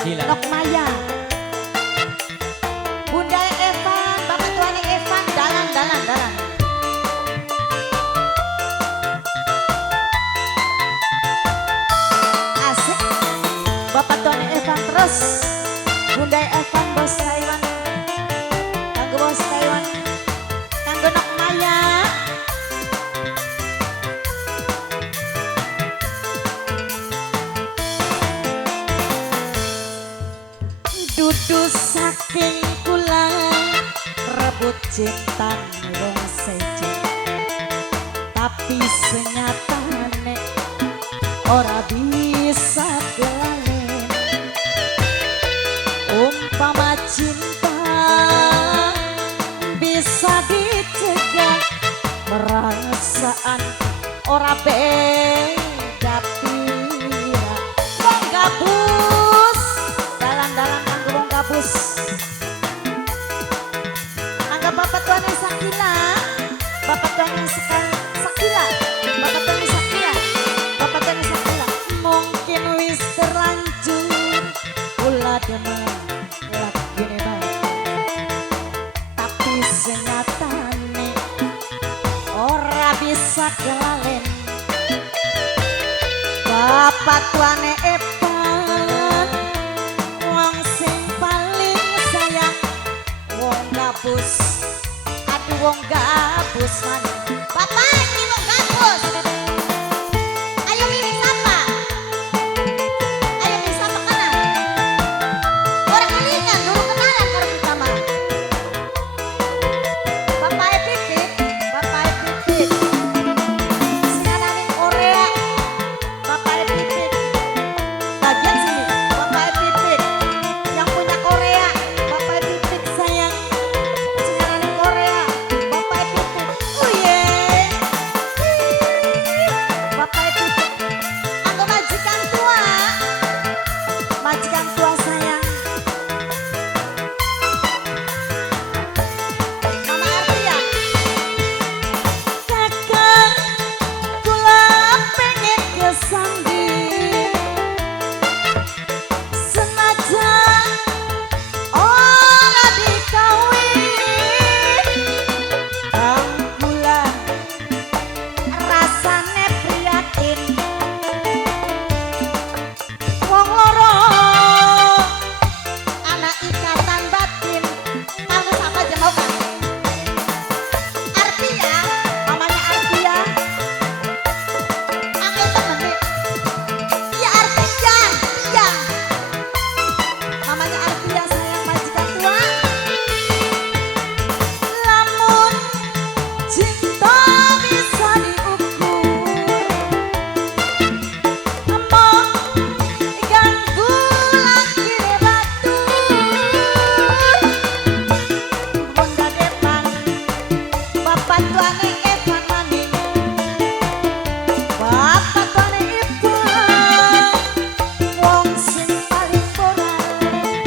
Gila. Nok Maya. Bunda Evan, Bapak tuane Evan, dalan. Asik. Bapak tuane Evan terus. Bunda Evan bos Taiwan. Kanggo bos Taiwan. Kanggo Nok Maya. Dudu saking kula rebut cinta wong seje, tapi senyatane ora bisa dilalen. Umpama cinta bisa dicegah, perasaan ora beda pira. Wong gabus dalan-dalan kanggo wong gabus. Anggap bapak tuane Sakila, bapak tuane Sakila, bapak tuane Sakila, bapak tuane Sakila. Mungkin wis terlanjur kula demen lagine bae, tapi senyatane ora bisa kelalen. Bapak tuane Evan, wong sing paling sayang, wong gabus, aduh wong gabus maning. Bapak ini wong gabus. Ayo ini sapa? Ayo ini sapa kana? Orang kelingan dulu kenalan karo kita mah. Bapak Pipit, Bapak Pipit. Singanane Korea. Bapak Pipit. Bagian sini, Bapak Pipit. Yang punya Korea, Bapak Pipit sayang. Singanane Korea, Bapak Pipit. Oh yeah. Bapak Pipit. Anggo majikan tua. Majikan tua sayang. Mama Artia. Kakak, kula pengen kesanggi. Senajan ora dikawin, kula rasane prihatin. Wong loro ana ikatan batin. Kanggo sapa aja mau kan? Artia, mamanya Artia. Aku temen. Iya Artia, iya. Mamanya Artia sayang majikan tua. Lamun cinta bisa diukur, among ganggu lagi batu. Bunda Evan, bapak tuane Evan maning. Bapak tuane Evan, wong sing paling boran,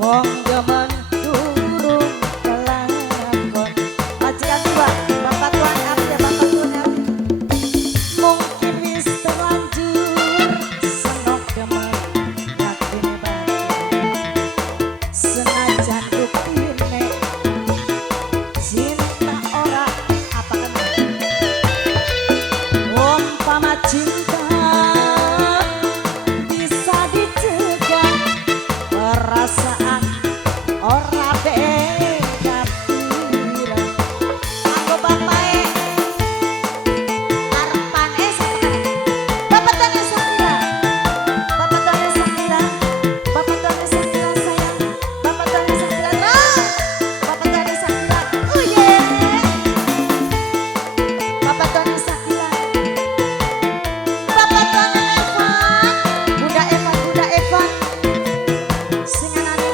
wong jaman durung kelakon. Majikan tua, bapak tuane Artia, bapak tuane Artia. Mungkin wis terlanjur senok demen latine bae. Senajan ruktine cinta ora apa kan. Umpama cinta bisa dicegah, perasaan ora beda pira. Anggo bapae arepane sekarang. Bapak tuane Sakila, bapak tuane Sakila, bapak tuane Sakila sayang, bapak tuane Sakila terus, bapak tuane Sakila. Oh yeah. Bapak tuane Sakila, bapak tuane Evan, Bunda Evan, Bunda Evan. Singanane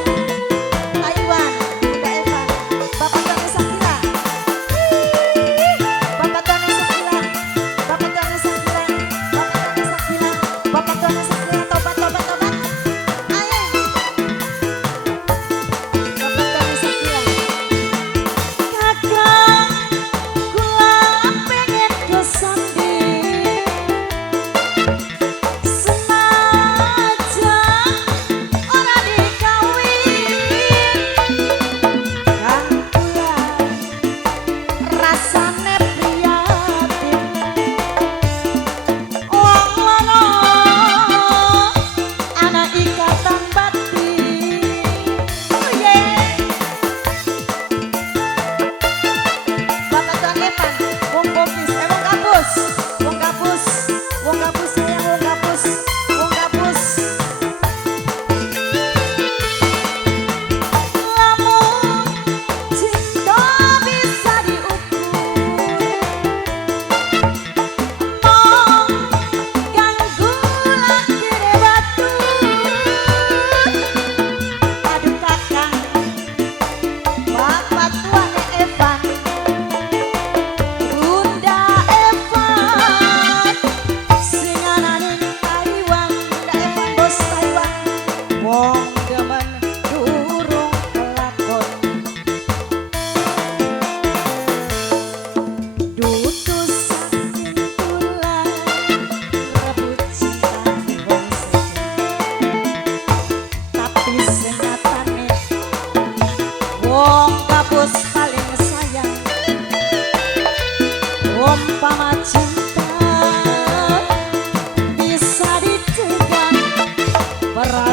Para